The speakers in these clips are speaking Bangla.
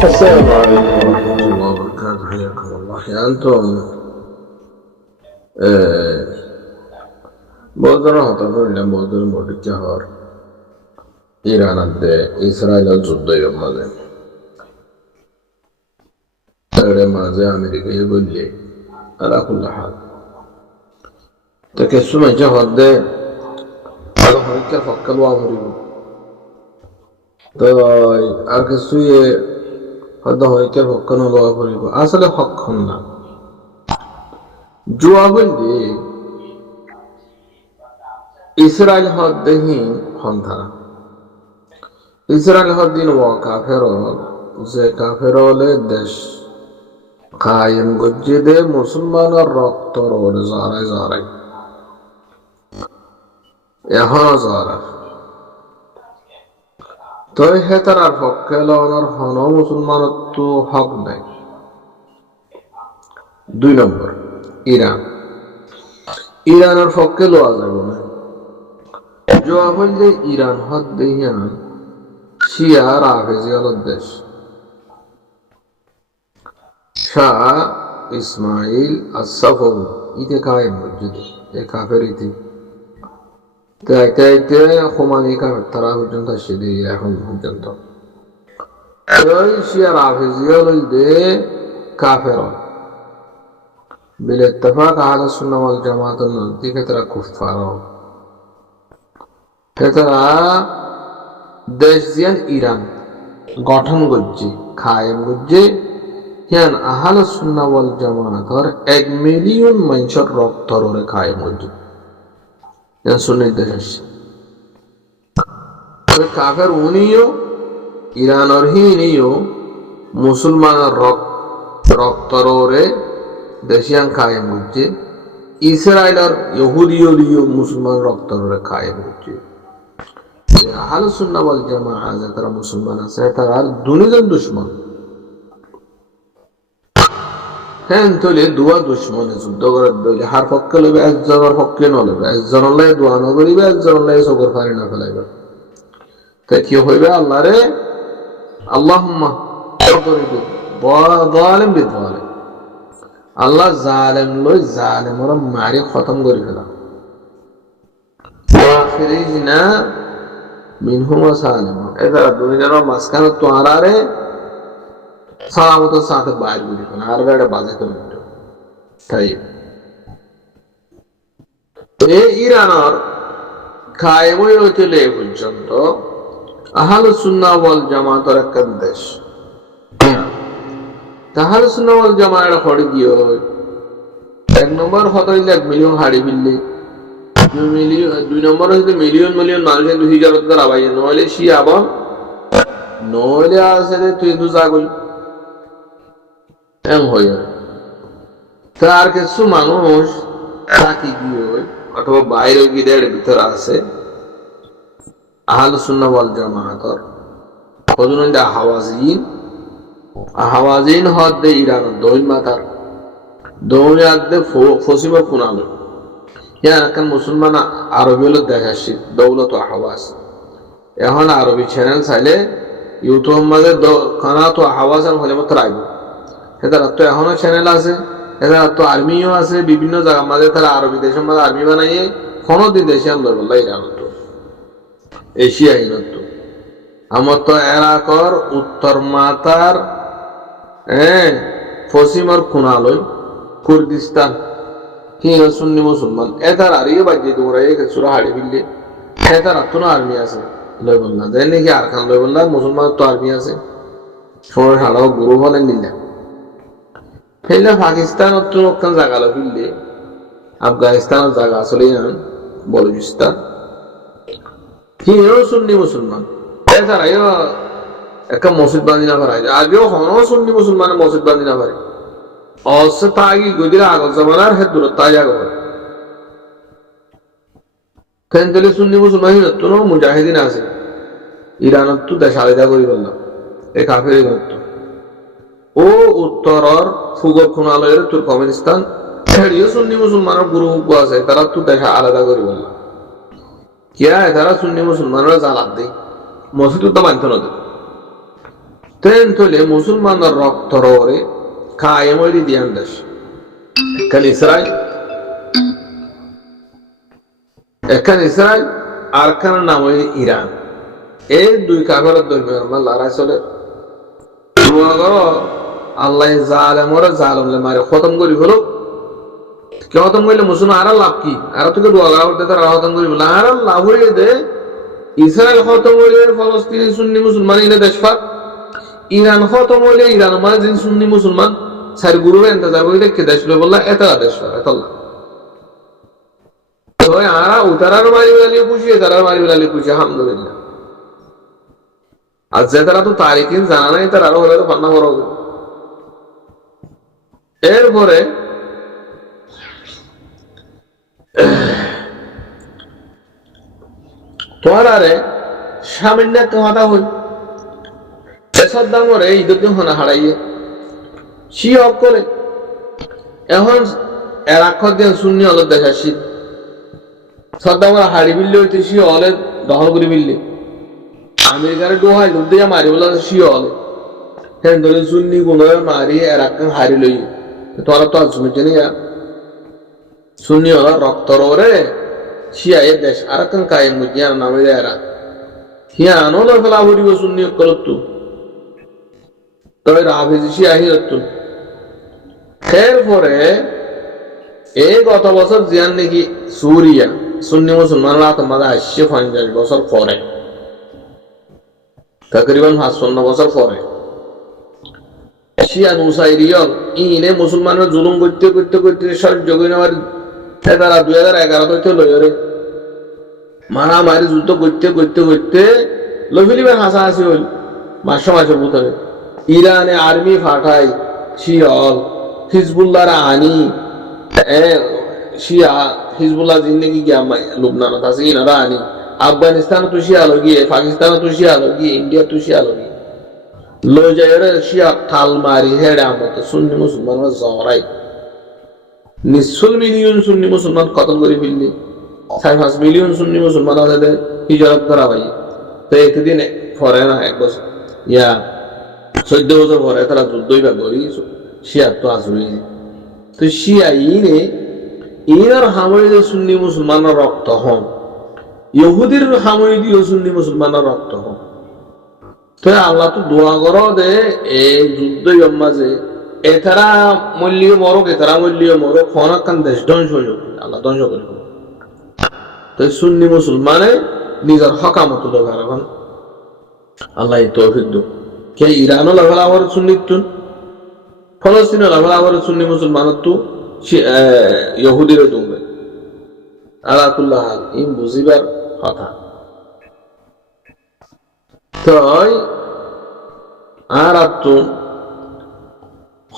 السلام عليكم ورحمة الله وبركاته. حياكم الله. أنتم বলতেন হতা করিলাম বলতেন বটির চাহর ইরান আদে ইসরায়েল যুদ্ধ মাঝে মাঝে আমেরিকায় বললে আলাকুল্লাহ হাল তো কিছু মাঝে হদ্দে হরিকার ফক্কাল আমরিব তো আর কিছু হদ্দা হরিকার ফক্কানো লোয়া করিব আসলে সক্ষম না জুয়া বললে ইসরায়েল হদ্দেহীন সন্ধান ইসরায়েল হদ্দিন ও কাফেরল যে কাফেরলে দেশ কায়েম গজ্জে দে মুসলমানের রক্ত রোড জারাই জারাই এখন জারা তো হেতার পক্ষে লওয়ার হন মুসলমানের তো হক নাই। 2 নম্বর ইরানের পক্ষে লওয়া যাবে না জবাব হইলে ইরান হদ্দেহিয়ান শিয়া রাফেজিয়াল দেশ শাহ ইসমাইল আসাফল ইতে কায়েম মসজিদ এ কাফের ইতি তাইতে খোমানি কাফের তারা পর্যন্ত আসছে দিয়ে এখন পর্যন্ত শিয়া রাফেজিয়াল দে কাফের বিল ইত্তেফাক আহলে সুন্নাহ ওয়াল জামাতের নজদিকে তারা কুফফার তারা দেশ জিয়ান ইরান গঠন করছে কায়েম করছে হিয়ান আহলে সুন্নাহ ওয়াল জামাতের 1 মিলিয়ন মানুষের রক্ত ররে কায়েম করছে হিয়ান সুন্নির দেশ আসছে কাফের উনিও ইরানের হিনিও মুসলমানের রক্ত ররে দেশিয়ান কায়েম করছে ইসরায়েলের ইহুদিও মুসলমান রক্ত ররে কায়েম করছে আহলে সুন্নাহ ওয়াল জামাআহ যারা মুসলমান আছে তারা দুনিয়ার দুশমন হ্যাঁ তোলে দুয়া দুশমনে যুদ্ধ করে দলে হার পক্ষে লইবে একজনের পক্ষে নলবে একজনের লাই দোয়া না করিবে একজনের লাই সবর ফারি না ফেলাইবে তাই কি হইবে আল্লাহরে আল্লাহুম্মা তাদরিব যালিম বিযালিম আল্লাহ জালেম লই জালেমরা মারি খতম করে ফেলা আখিরিনা মিনহুম সালাম এরা দুনিয়ার মাঝখানে তো আরারে সালামতের সাথে বাইর করে ফেলা আর গাড়ি বাজে তো তাই এই ইরানের কায়েমই হইতে লে পর্যন্ত আহলে সুন্নাহ ওয়াল জামাতের একটা দেশ আহলে সুন্নাহ ওয়াল জামাতের হড়ি গিয়ে 1 নম্বর হতাইলে 1 মিলিয়ন হাড়ি বিল্লি 2 নম্বর হইতে মিলিয়ন মানুষের 2000 টাকা আবাই নইলে শিয়া আবার নইলে আছে তুই দুজাগল এম হইয়া তার কিছু মানুষ থাকি গিয়ে অথবা বাইরে গিয়ে ভিতর আছে আহলে সুন্নাহ ওয়াল জামাতের হযুরুন হাওয়াজিন হদ্দে ইরান দইন মাতার দৌড়াতে ফসিবা কুনালো ইয়ান এখন মুসলমান আরবি হলো দেখাচ্ছি দৌলত আহওয়াজ এখন আরবি চ্যানেল চাইলে ইউটিউব মাঝে খানা তো আহওয়াজ আর হলে মতো রাখবো এদের তো এখনো চ্যানেল আছে এদের তো আর্মিও আছে বিভিন্ন জায়গার মাঝে তারা আরবি দেশের মাঝে আর্মি বানাইয়ে কোনো দিন দেশে আনলো বললো ইরান তো এশিয়া ইনত আমার তো এরাকর উত্তর মাতার পশ্চিমর খুনালয় কুর্দিস্তান কি সুন্নি মুসলমান এটার আরিয়ে বাজিয়ে তোমরা এই সুরা হাড়ি বিললে এটার তো আর্মি আছে লই বললা দেন নাকি আর খান লই বললা মুসলমান তো আর্মি আছে সময় হাড়াও গুরু বলেন নিলে ফেললে পাকিস্তান তো নতুন জায়গা লো ফিরলে আফগানিস্তানের জায়গা আসলে বলুচিস্তান কি সুন্নি মুসলমান এটার একটা মসজিদ বাঁধি না পারে আজও হনো সুন্নি মুসলমানের মসজিদ বাঁধি না পারে অবশ্য তাগি গদিরা আগল জামানার হে দূর তাই আগে কেন সুন্নি মুসলমান তো মুজাহিদিন আছে ইরানত তো দেশ আলাদা করি বললাম এই কাফের ও উত্তরর ফুগর খুনালয়ের তুর্কমেনিস্তান হেডিও সুন্নি মুসলমানের গ্রুপ আছে তারা তো দেশ আলাদা করি বললাম কিয়া তারা সুন্নি মুসলমানরা জালাত দেয় মসজিদ তো বানতে না তেন তলে মুসলমানের রক্ত রে কায়েমরি দিয়ান দেশ এখান ইসরায়েল আর খান নাম হইল ইরান। এই দুই কাগরের দরমিয়ান লড়াই চলে। আল্লাহ জালেমরে জালেমলে মারে খতম করি হলো। কে খতম করলে মুসলমান আর লাভ কি? আর তোকে দোয়া করতে তারা খতম করি বলে আর লাভ হয়ে দে ইসরায়েল খতম হইলে ফলস্তিনি সুন্নি মুসলমান ইনে দেশ পাক। ইরান খতম হইলে ইরান মানে সুন্নি মুসলমান সার গুরুর ইন্তজার করে দেখে দেশ বললা এত দেশ পাক এতল্লা আরা উতারার মারি বেলালিও খুশি তারার মারি বেলালিও খুশি আলহামদুলিল্লাহ। আর যে তারা তো তারিখিন জানা নাই তার আরো হলে তো পান্না করা হবে। এরপরে তোমার আরে সামান্য কথা হই এসব দামরে ঈদের দিন হনা হারাইয়ে সি অফ করে এখন এর আক্ষর দিয়ে শূন্য হলো দেখা শীত সদ্দামরা হাড়ি বিল্লে হইতে সি হলে দখল করে বিল্লে আমেরিকার ডোহাই লোক দিয়ে মারি বলে সি হলে হ্যাঁ ধরে শূন্য গুণ মারি এর আক্ষর হারি লই তোরা তো আজ শুনেছি না শূন্য হলো রক্ত রে শিয়া এ দেশ আর একখান কায়েম মুজিয়ার নামে এরা হিয়া আনো না ফেলা হরিব শূন্য করতো তবে রাফেজি শিয়া হিরত এর পরে এই গত বছর জিয়ান নাকি সুরিয়া সুন্নি মুসলমানরা তোমাদের 50 বছর পরে তকরিবান 55 বছর পরে শিয়া নুসাইরিয়ল ইনে মুসলমানরা জুলুম করতে করতে করতে সহ্য করে নেওয়ার তারা 2011 হইতে লইরে মারামারি যুদ্ধ করতে করতে করতে লফিলিবেন হাসাহাসি হইল মাসের ভিতরে ইরানে আর্মি ফাটাই শিয়ল হিজবুল্লাহরা আনি শিয়া হিজবুল্লাহ জিন্দেগি গিয়া লুবনান আছে ইনারা আনি আফগানিস্তান তো শিয়া লগিয়ে পাকিস্তান তো শিয়া লগিয়ে ইন্ডিয়া তো শিয়া লগিয়ে লো যায় শিয়া থাল মারি হেড়ে আমত সুন্নি মুসলমান জহরাই নিশ্চল মিলিয়ন সুন্নি মুসলমান কতল করে ফেললি 5 মিলিয়ন সুন্নি মুসলমান আছে হিজরত করা ভাই তো একদিন পরে না 1 বছর ইয়া 14 বছর পরে তারা যুদ্ধই বা করি শিয়া তো আসবে তো শিয়া ইনার হামরিদের সুন্নি মুসলমানের রক্ত হন ইহুদির হামরিদিও সুন্নি মুসলমানের রক্ত হন তো আল্লাহ তো দোয়া করো দে এই যুদ্ধই মাঝে এতারা মূল্য মরক এতারা মূল্য মরক ফোনাকান দেশ ধ্বংস হয়ে যাবে আল্লাহ ধ্বংস করে তো সুন্নি মুসলমানে নিজের হকামত দরকার এখন আল্লাহ তৌফিক দো কে ইরানও লাগাল আবার সুন্নিতুন ফলস্তিনও লাগাল আবার সুন্নি মুসলমানত তো ইহুদিরও দুবে আলা কুল্লাহ হাল ইন বুঝিবার কথা তাই আর তো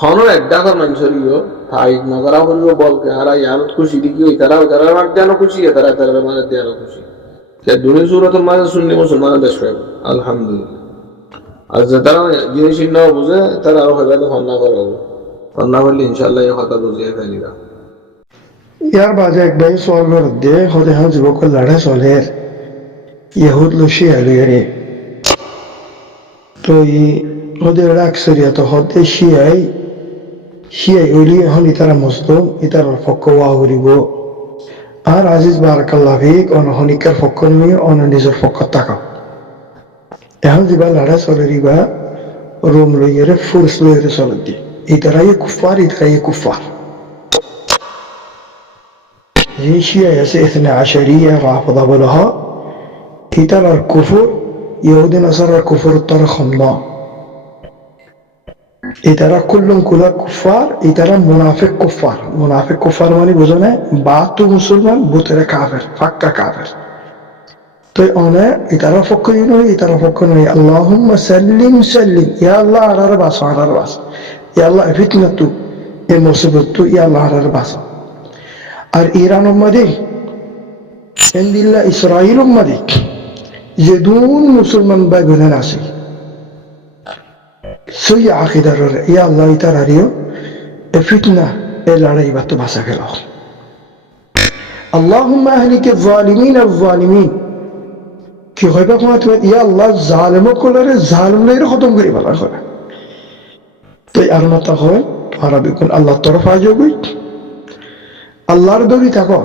হনো এক ডাকার মানুষেরও তাই নগরা হইল বলকে হারা ইয়ানত খুশি দিকে তারা তারা মার দেন খুশি তারা তারা মানে দেন খুশি কে দুনিয়া সুরতের মাঝে সুন্নি মুসলমান দেশ পাইব আলহামদুলিল্লাহ। আর যে তারা জিনিস নাও বুঝে তারা আরো হয়তো হন্না করবো হন্না করলে ইনশাল্লাহ এই কথা বুঝিয়ে ফেলিরা ইয়ার বাজে এক ভাই সওয়াল করতে হদে হাঁ যুবক লড়াই চলে ইহুদ লুসি আলিয়ারে তো ই হদে আকসরিয়ত হদে শিয়াই ওলি এখন ইতারা মুসলিম ইতার পক্ষ ওয়া করিব আর আজিজ বারাকাল্লাহ ফিক অনহনিকার পক্ষ নিয়ে অন নিজের পক্ষ তাকাও এখন যা লড়াই চলে রিবা রোম লইয়ারে ফোর্স লইয়ারে চলে দি ইতারাই কুফার ইতারাই কুফার যে শিয়া আছে ইসনা আশারিয়া রাফিদা বলহা ইতারার কুফর ইহুদি নাসারার কুফর তার খমনা ইতারা কুল্লুম কুলা কুফার ইতারা মুনাফিক কুফার মানে বুঝো না বাতু মুসলমান বুতেরা কাফের পাক্কা কাফের তো অনে ইতারা পক্ষ নয় ইতারা পক্ষ নয় আল্লাহুম্মা সাল্লিম ইয়া আল্লাহ আরার বাস ইয়া আল্লাহ ফিতনাতু এ মুসিবতু ইয়া আল্লাহ আরার বাস আর ইরান উম্মাদি এন্দিল্লা ইসরাইল উম্মাদি যে দুন মুসলমান ভাই বোনেরা আছে সই আকিদার ইয়া আল্লাহ ইতার হারিও এ ফিতনা এ লড়াই বা তো ভাষা গেল আল্লাহুম্মা আহলিক الظالمين কি হইবা কোনো তুমি ইয়া আল্লাহ জালেম কলারে জালেম লইরে খতম করি বলা করে তো আর মত হয় তোমার বিকুন আল্লাহ তরফ আজবই আল্লাহর দরি থাকো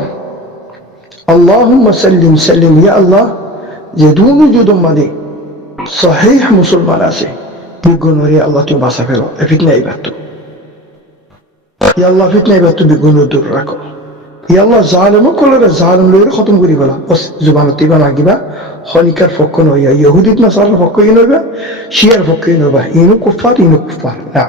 আল্লাহুম্মা সাল্লিম সাল্লিম ইয়া আল্লাহ যে দুনু জুদম মাদি সহিহ মুসলমান আছে বিগুন হরি আল্লাহ তুমি বাসা ফেলো এ ফিতনা ইবাত ইয়া আল্লাহ ফিতনা ইবাত বিগুন দূর রাখো ইয়া আল্লাহ জালেম কলারে জালেম লইরে খতম করি বলা বস জুবান তিবা লাগিবা খনিকার পক্ষ নইয়া ইহুদিত নাসারার পক্ষ নইবা শিয়ার পক্ষ নইবা ইনু কুফার না